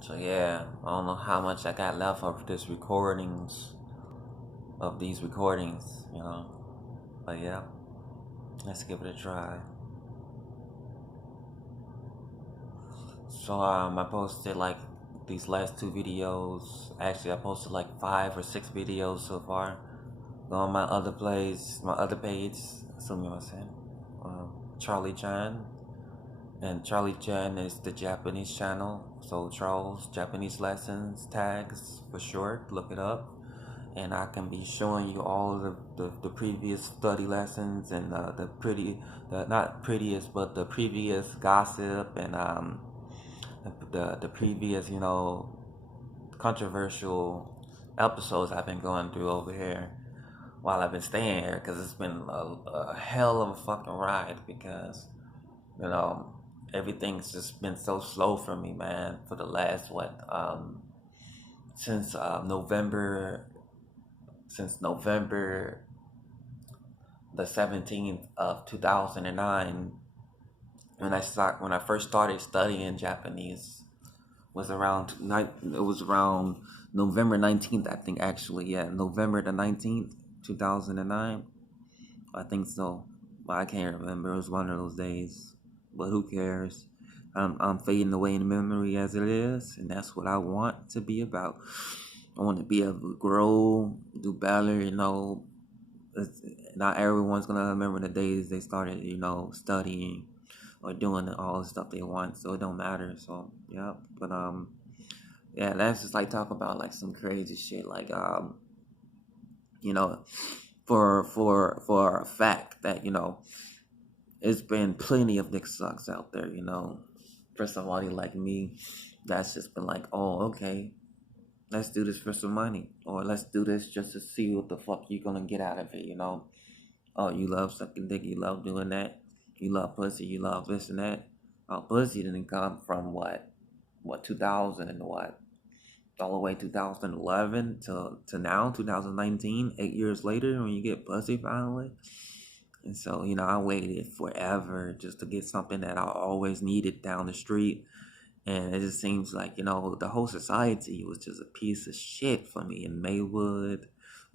So yeah, I don't know how much I got left of these recordings. But yeah, let's give it a try. So I posted like these last two videos. Actually, I posted like 5 or 6 videos so far. Go on my other page. Assuming I'm saying, Charlie Chan, and Charlie Chan is the Japanese channel. So Charles Japanese lessons tags for short. Look it up. And I can be showing you all of the previous study lessons and the not prettiest, but the previous gossip and the previous, controversial episodes I've been going through over here while I've been staying here, because it's been a hell of a fucking ride, because, you know, everything's just been so slow for me, man, for the last, since November the 17th of 2009, when I first started studying Japanese, it was around November 19th, I think, actually. Yeah, November the 19th, 2009. I think so. Well, I can't remember. It was one of those days. But who cares? I'm fading away in memory as it is, and that's what I want to be about. I want to be able to grow, do better. Not everyone's gonna remember the days they started, studying or doing all the stuff they want, so it don't matter. So yeah, but yeah, let's just like talk about like some crazy shit, like you know, for a fact that it's been plenty of dick sucks out there, for somebody like me, that's just been like, oh, okay, let's do this for some money, or let's do this just to see what the fuck you're gonna get out of it. Oh, you love sucking dick, you love doing that, you love pussy, you love this and that. Oh, pussy didn't come from what 2000 and what all the way 2011 to now 2019, 8 years later, when you get pussy finally. And so, I waited forever just to get something that I always needed down the street. And it just seems like, the whole society was just a piece of shit for me in Maywood,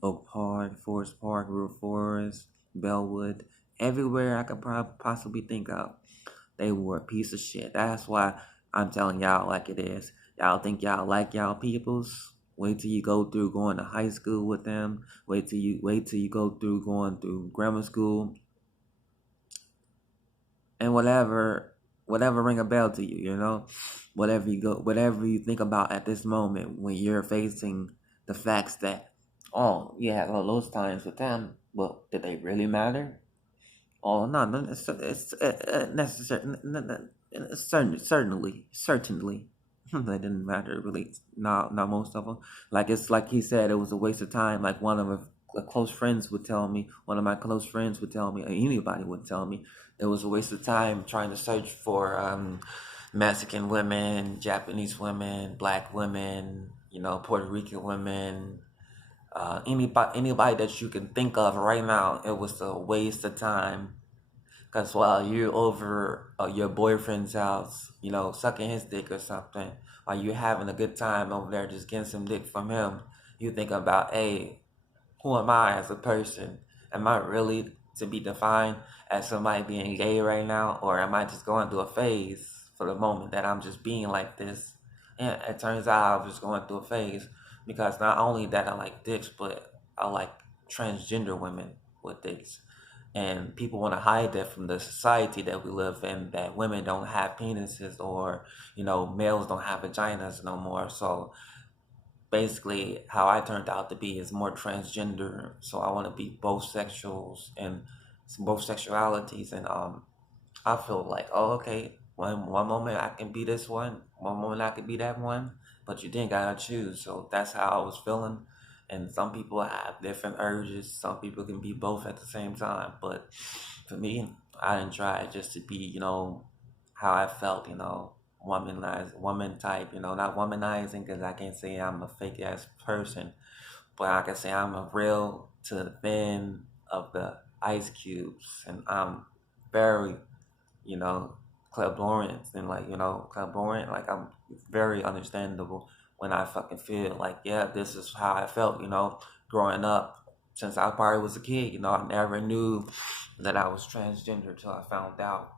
Oak Park, Forest Park, Rural Forest, Bellwood, everywhere I could possibly think of. They were a piece of shit. That's why I'm telling y'all like it is. Y'all think y'all like y'all peoples? Wait till you go through going to high school with them. Wait till you go through going through grammar school and whatever ring a bell to you. Whatever you think about at this moment when you're facing the facts that, oh yeah, well, those times with them, well, did they really matter? Oh no, no, it's necessary. Certainly, that didn't matter really. Not most of them. Like it's like he said, it was a waste of time. Like one of my close friends would tell me. One of my close friends would tell me. Or anybody would tell me it was a waste of time trying to search for Mexican women, Japanese women, Black women, Puerto Rican women, anybody that you can think of right now. It was a waste of time, because while you're over your boyfriend's house, sucking his dick or something, while you're having a good time over there just getting some dick from him, you think about, hey, who am I as a person? Am I really to be defined as somebody being gay right now? Or am I just going through a phase for the moment that I'm just being like this? And it turns out I was going through a phase, because not only that I like dicks, but I like transgender women with dicks. And people want to hide that from the society that we live in, that women don't have penises, or males don't have vaginas no more. So basically, how I turned out to be is more transgender. So I want to be both sexuals and both sexualities. And I feel like, oh, okay, one moment I can be this one moment I can be that one, but you didn't gotta choose. So that's how I was feeling. And some people have different urges. Some people can be both at the same time. But for me, I didn't try just to be, how I felt, woman type, not womanizing, because I can't say I'm a fake ass person, but I can say I'm a real to the thin of the ice cubes, and I'm very, you know, clairvoyance and like, clairvoyant. Like I'm very understandable when I fucking feel like, yeah, this is how I felt, growing up since I probably was a kid. I never knew that I was transgender till I found out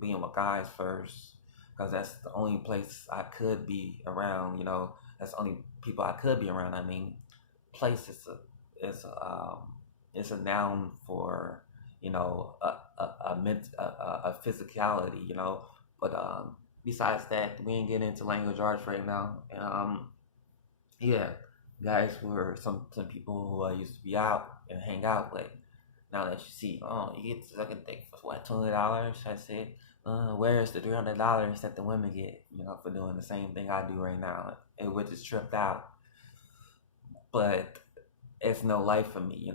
being with guys first, because that's the only place I could be around. That's the only people I could be around. I mean, place is a noun for a physicality, but besides that, we ain't getting into language arts right now. Yeah, guys were some people who I used to be out and hang out with. Now that you see, oh, you get second dick for what, $20? I said, where's the $300 that the women get, for doing the same thing I do right now? And we're just tripped out. But it's no life for me,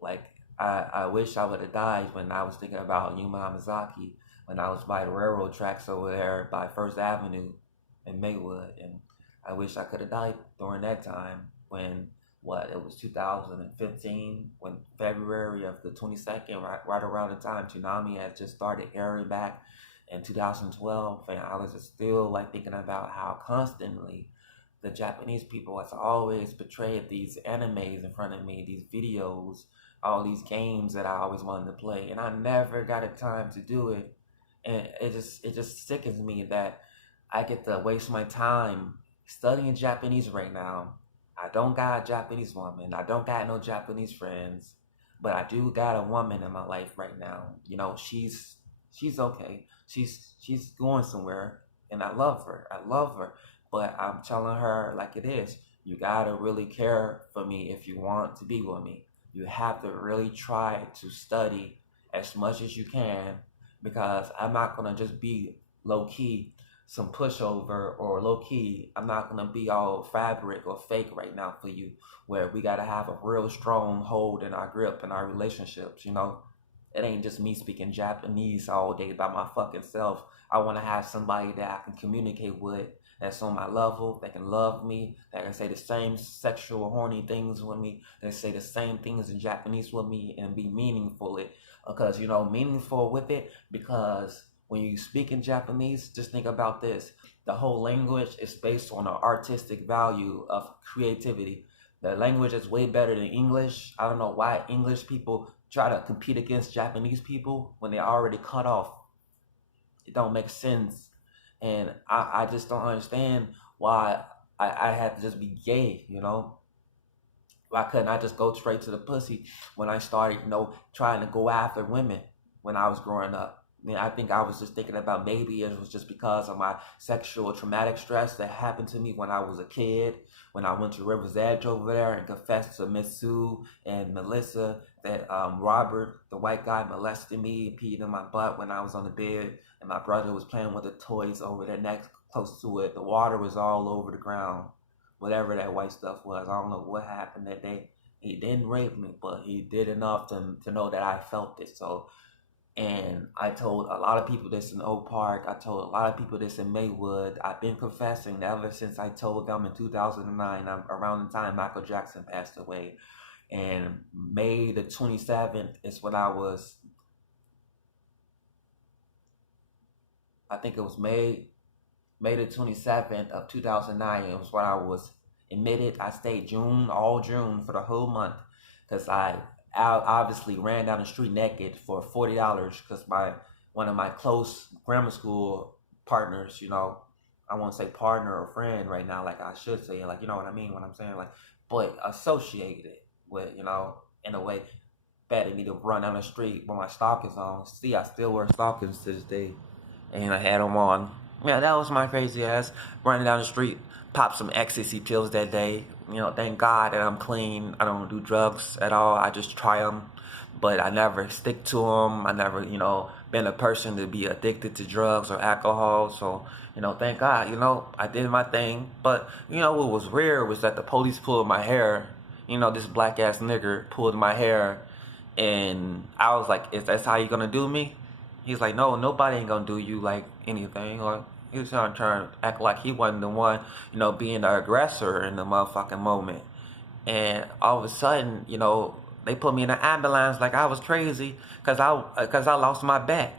Like I wish I would have died when I was thinking about Yuma Hamazaki, when I was by the railroad tracks over there by First Avenue in Maywood, and I wish I could have died during that time when it was 2015, when February of the 22nd, right around the time tsunami had just started airing back in 2012, and I was just still like thinking about how constantly the Japanese people has always portrayed these animes in front of me, these videos, all these games that I always wanted to play, and I never got a time to do it. And it just sickens me that I get to waste my time studying Japanese right now. I don't got a Japanese woman. I don't got no Japanese friends, but I do got a woman in my life right now. She's okay. She's going somewhere, and I love her. I love her. But I'm telling her like it is. You gotta really care for me if you want to be with me. You have to really try to study as much as you can, because I'm not gonna just be low key some pushover, or low key I'm not gonna be all fabric or fake right now for you, where we gotta have a real strong hold in our grip in our relationships. It ain't just me speaking Japanese all day by my fucking self. I want to have somebody that I can communicate with, that's on my level, that can love me, that can say the same sexual horny things with me, that say the same things in Japanese with me, and be meaningful because meaningful with it. Because when you speak in Japanese, just think about this: the whole language is based on an artistic value of creativity. The language is way better than English. I don't know why English people try to compete against Japanese people when they're already cut off. It don't make sense. And I just don't understand why I had to just be gay, Why couldn't I just go straight to the pussy when I started, trying to go after women when I was growing up? I think I was just thinking about, maybe it was just because of my sexual traumatic stress that happened to me when I was a kid, when I went to River's Edge over there and confessed to Miss Sue and Melissa that Robert, the white guy, molested me and peed in my butt when I was on the bed, and my brother was playing with the toys over there next close to it. The water was all over the ground, whatever that white stuff was. I don't know what happened that day. He didn't rape me, but he did enough to know that I felt it. So, and I told a lot of people this in Oak Park. I told a lot of people this in Maywood. I've been confessing ever since I told them in 2009, around the time Michael Jackson passed away. And May the 27th is when I think it was May the 27th of 2009. It was when I was admitted. I stayed all June for the whole month, because I obviously ran down the street naked for $40, because one of my close grammar school partners, I won't say partner or friend right now, like I should say, like, you know what I mean, what I'm saying, like, but associated with, in a way, begged me to run down the street with my stockings on. See, I still wear stockings to this day, and I had them on. Yeah, that was my crazy ass running down the street. Popped some ecstasy pills that day. Thank God that I'm clean. I don't do drugs at all. I just try them, but I never stick to them. I never, been a person to be addicted to drugs or alcohol. So, thank God, I did my thing. But, what was weird was that the police pulled my hair. This black ass nigger pulled my hair, and I was like, "Is that how you gonna do me?" He's like, "No, nobody ain't gonna do you like anything." Like, he was trying to act like he wasn't the one, being the aggressor in the motherfucking moment. And all of a sudden, they put me in an ambulance like I was crazy, because I lost my bet.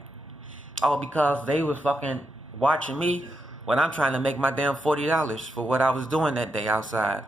All because they was fucking watching me when I'm trying to make my damn $40 for what I was doing that day outside.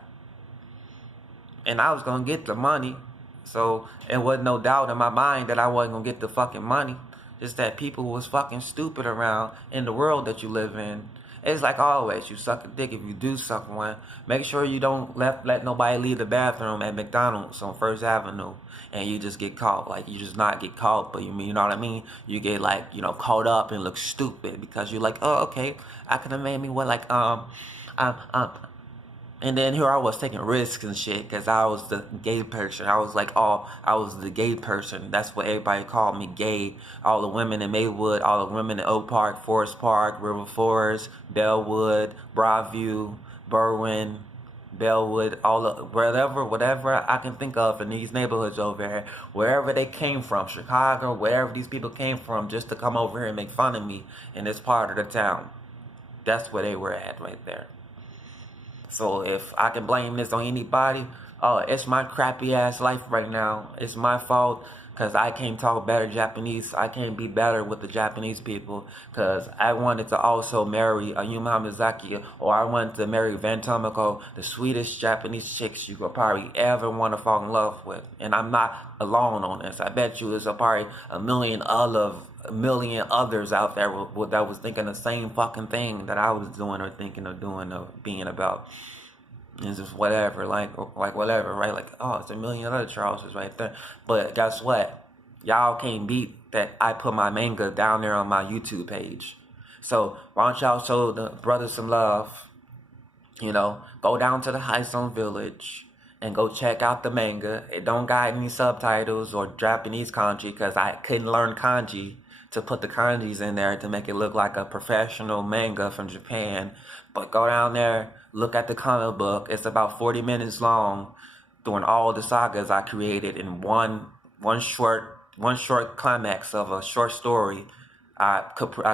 And I was gonna get the money. So it wasn't no doubt in my mind that I wasn't gonna get the fucking money. Just that people was fucking stupid around in the world that you live in. It's like always, you suck a dick if you do suck one. Make sure you don't let nobody leave the bathroom at McDonald's on First Avenue and you just get caught. Like you just not get caught, but you know what I mean? You get like, caught up and look stupid because you're like, oh okay, I could have made me what like um and then here I was taking risks and shit because I was the gay person. I was like, oh, I was the gay person. That's what everybody called me, gay. All the women in Maywood, all the women in Oak Park, Forest Park, River Forest, Bellwood, Broadview, Berwyn, Bellwood, all the, whatever I can think of in these neighborhoods over here, wherever they came from, Chicago, wherever these people came from, just to come over here and make fun of me in this part of the town. That's where they were at right there. So if I can blame this on anybody, oh, it's my crappy ass life right now. It's my fault because I can't talk better Japanese. I can't be better with the Japanese people because I wanted to also marry Ayumi Hamazaki, or I wanted to marry Van Tomoko, the sweetest Japanese chicks you could probably ever want to fall in love with. And I'm not alone on this. I bet you there's probably a million others out there that was thinking the same fucking thing that I was doing or thinking of doing or being about. It's just whatever, like whatever, right? Like, oh, it's a million other Charleses right there. But guess what? Y'all can't beat that I put my manga down there on my YouTube page. So why don't y'all show the brothers some love? Go down to the Hyzone Village and go check out the manga. It don't got any subtitles or Japanese kanji because I couldn't learn kanji to put the kanjis in there to make it look like a professional manga from Japan. But go down there, look at the comic book. It's about 40 minutes long, doing all the sagas I created in one short climax of a short story. I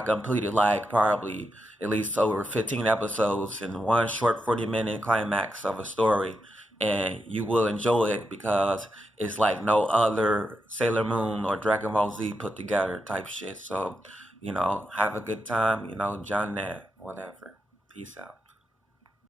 completed like probably at least over 15 episodes in one short 40-minute climax of a story. And you will enjoy it because it's like no other Sailor Moon or Dragon Ball Z put together type shit. So, have a good time, John Nat, whatever. Peace out.